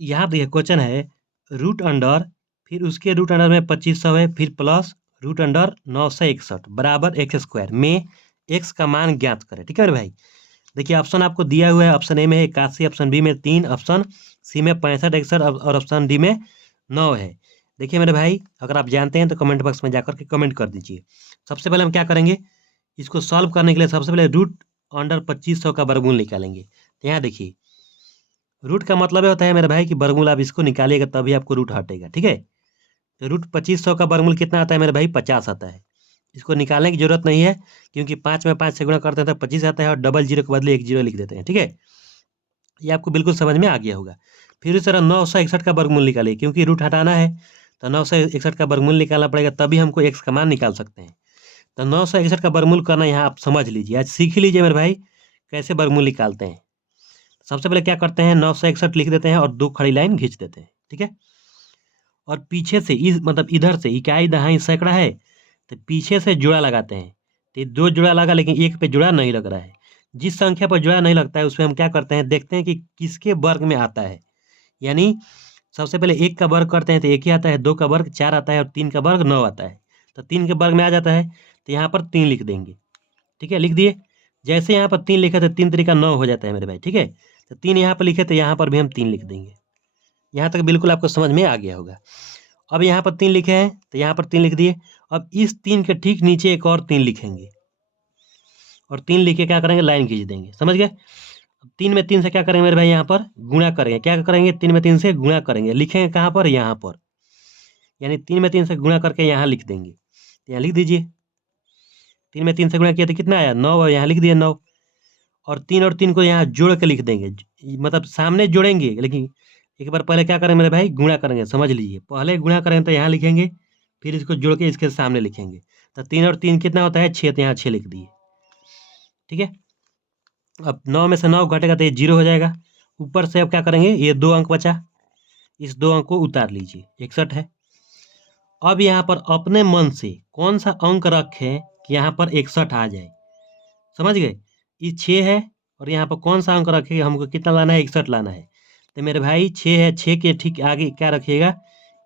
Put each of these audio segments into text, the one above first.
यहाँ देखिए क्वेश्चन है रूट अंडर, फिर उसके रूट अंडर में 2500 है, फिर प्लस रूट अंडर 961 बराबर एक्स स्क्वायर में एक्स का मान ज्ञात करें। ठीक है मेरे भाई, देखिए ऑप्शन आपको दिया हुआ है, ऑप्शन ए में 81, ऑप्शन बी में 3, ऑप्शन सी में 65 61 और ऑप्शन डी में 9 है। देखिए मेरे भाई, अगर आप जानते हैं तो कमेंट बॉक्स में जाकर के कमेंट कर दीजिए। सबसे पहले हम क्या करेंगे, इसको सॉल्व करने के लिए सबसे पहले रूट अंडर 2500 का वर्गमूल निकालेंगे। तो यहाँ देखिए, रूट का मतलब होता है मेरे भाई कि वर्गमूल आप इसको निकालिएगा तभी आपको रूट हटेगा। ठीक है, तो रूट 2500 का वर्गमूल कितना आता है मेरे भाई, 50 आता है। इसको निकालने की जरूरत नहीं है, क्योंकि 5 में 5 से गुणा करते हैं तो 25 आता है, और डबल जीरो के बदले एक जीरो लिख देते हैं। ठीक है, ये आपको बिल्कुल समझ में आ गया होगा। फिर इस तरह 961 का वर्गमूल निकालिए, क्योंकि रूट हटाना है तो 961 का वर्गमूल निकालना पड़ेगा, तभी हमको एक्स का मान निकाल सकते हैं। तो 961 का वर्गमूल करना यहाँ आप समझ लीजिए, आज सीख लीजिए मेरे भाई कैसे वर्गमूल निकालते हैं। सबसे पहले क्या करते हैं, 961 लिख देते हैं और 2 खड़ी लाइन खींच देते हैं। ठीक है, और पीछे से इस मतलब इधर से इकाई दहाई सैकड़ा है, तो पीछे से जुड़ा लगाते हैं। तो 2 जुड़ा लगा, लेकिन एक पे जुड़ा नहीं लग रहा है। जिस संख्या पर जुड़ा नहीं लगता है उसमें हम क्या करते हैं, देखते हैं कि किसके वर्ग में आता है। यानी सबसे पहले 1 का वर्ग करते हैं तो 1 ही आता है, 2 का वर्ग 4 आता है, और 3 का वर्ग 9 आता है। तो 3 के वर्ग में आ जाता है, तो यहाँ पर 3 लिख देंगे। ठीक है, लिख दिए। जैसे यहाँ पर 3 लिखे तो 3 तरीका 9 हो जाता है मेरे भाई। ठीक है, तो 3 यहाँ पर लिखे तो यहाँ पर भी हम 3 लिख देंगे। यहाँ तक बिल्कुल आपको समझ में आ गया होगा। अब यहाँ पर 3 लिखे हैं तो यहाँ पर 3 लिख दिए। अब इस 3 के ठीक नीचे एक और 3 लिखेंगे, और 3 लिख के क्या करेंगे, लाइन खींच देंगे। समझ गए। अब 3 में 3 से क्या करेंगे मेरे भाई, यहाँ पर गुणा करेंगे। क्या करेंगे, 3 में 3 से गुणा करेंगे। लिखेंगे कहाँ पर, यहाँ पर, यानी 3 में 3 से गुणा करके यहाँ लिख देंगे। तो यहाँ लिख दीजिए, 3 में 3 से गुणा किया तो कितना आया, 9, और यहाँ लिख दिया 9। और 3 को यहाँ जोड़ के लिख देंगे, मतलब सामने जोड़ेंगे, लेकिन एक बार पहले क्या करेंगे मेरे भाई, गुणा करेंगे। समझ लीजिए, पहले गुणा करेंगे तो यहाँ लिखेंगे, फिर इसको जोड़ के इसके सामने लिखेंगे। तो 3 और 3 कितना होता है, 6, तो यहाँ 6 लिख दिए। ठीक है, अब 9 में से 9 घटेगा तो ये 0 हो जाएगा। ऊपर से अब क्या करेंगे, ये 2 अंक बचा, इस 2 अंक को उतार लीजिए, 61 है। अब यहाँ पर अपने मन से कौन सा अंक रखें कि यहाँ पर 61 आ जाए। समझ गए, ये 6 है, और यहाँ पर कौन सा अंक रखेगा, हमको कितना लाना है, 61 लाना है। तो मेरे भाई 6 है, 6 के ठीक आगे क्या रखिएगा,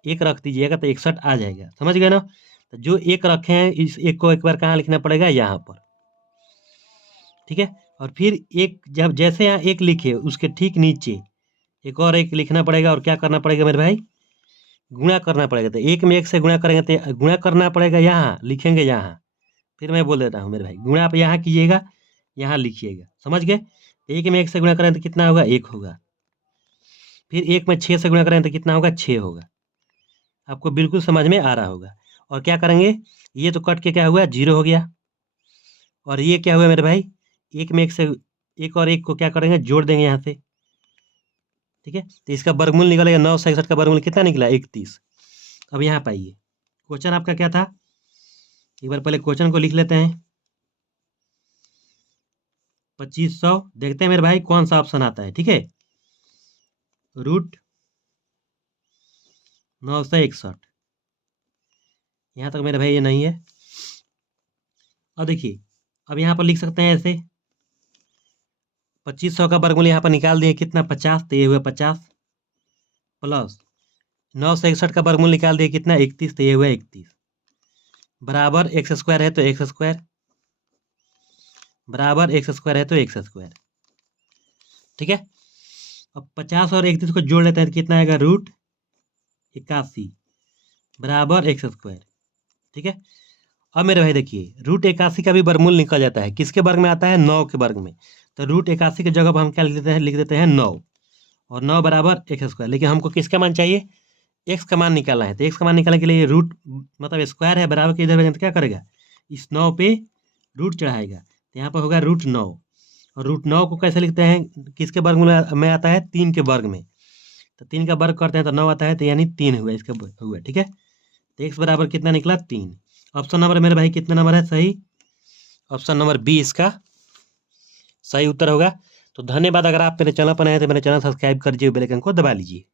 1 रख दीजिएगा, तो 61 आ जाएगा। समझ गए ना। तो जो 1 रखे हैं, इस 1 को एक बार कहाँ लिखना पड़ेगा, यहाँ पर। ठीक है, और फिर एक जब जैसे यहाँ 1 लिखे उसके ठीक नीचे एक और 1 लिखना पड़ेगा, और क्या करना पड़ेगा मेरे भाई, गुणा करना पड़ेगा। तो 1 में 1 से गुणा करेंगे तो गुणा करना पड़ेगा, यहाँ लिखेंगे, यहाँ। फिर मैं बोल देता हूँ मेरे भाई, गुणा आप यहाँ कीजिएगा, यहाँ लिखिएगा। समझ गए। 1 में 1 से गुणा करें तो कितना होगा, 1 होगा। फिर 1 में 6 से गुणा करें तो कितना होगा, 6 होगा। आपको बिल्कुल समझ में आ रहा होगा। और क्या करेंगे, ये तो कट के क्या हुआ, 0 हो गया। और ये क्या हुआ मेरे भाई, 1 में 1 से 1 और 1 को क्या करेंगे, जोड़ देंगे यहाँ से। ठीक है, तो इसका वर्गमूल निकलेगा, 961 का वर्गमूल कितना निकला, 31। अब यहाँ पाइए, क्वेश्चन आपका क्या था, एक बार पहले क्वेश्चन को लिख लेते हैं। 2500, देखते हैं मेरे भाई कौन सा ऑप्शन आता है। ठीक है, रूट 961, यहाँ तक मेरे भाई ये नहीं है। अब देखिए, अब यहाँ पर लिख सकते हैं ऐसे, 2500 का वर्गमूल यहाँ पर निकाल दिए, कितना, 50, तो ये हुआ 50, प्लस 961 का वर्गमूल निकाल दिए, कितना, 31, तो ये हुआ 31, बराबर एक्स स्क्वायर है तो एक्स स्क्वायर, बराबर एक्स स्क्वायर है तो एक्स स्क्वायर। ठीक है, अब 50 और 31 को जोड़ लेते हैं तो कितना आएगा, रूट 81 बराबर एक्स स्क्वायर। ठीक है, अब मेरे भाई देखिए, रूट 81 का भी वर्गमूल निकल जाता है, किसके वर्ग में आता है, 9 के वर्ग में। तो रूट 81 की जगह पर हम क्या लिख देते हैं 9, और 9 बराबर एक्स स्क्वायर। लेकिन हमको किसका मान चाहिए, एक्स का मान निकालना है। तो एक्स का मान निकालने के लिए रूट मतलब स्क्वायर है, बराबर के इधर भेजेंगे तो क्या करेगा, इस 9 पे रूट चढ़ाएगा, तो यहाँ पर होगा रूट 9। और रूट 9 को कैसे लिखते हैं, किसके वर्ग में आता है, 3 के वर्ग में। तो 3 का वर्ग करते हैं तो 9 आता है, तो यानी 3 हुआ इसका हुआ। ठीक है, तो एक्स बराबर कितना निकला, 3। ऑप्शन नंबर मेरे भाई कितना नंबर है, सही, ऑप्शन नंबर बी इसका सही उत्तर होगा। तो धन्यवाद। अगर आप मेरे चैनल पर नए हैं तो मेरे चैनल सब्सक्राइब कर दीजिए, बेल आइकन को दबा लीजिए।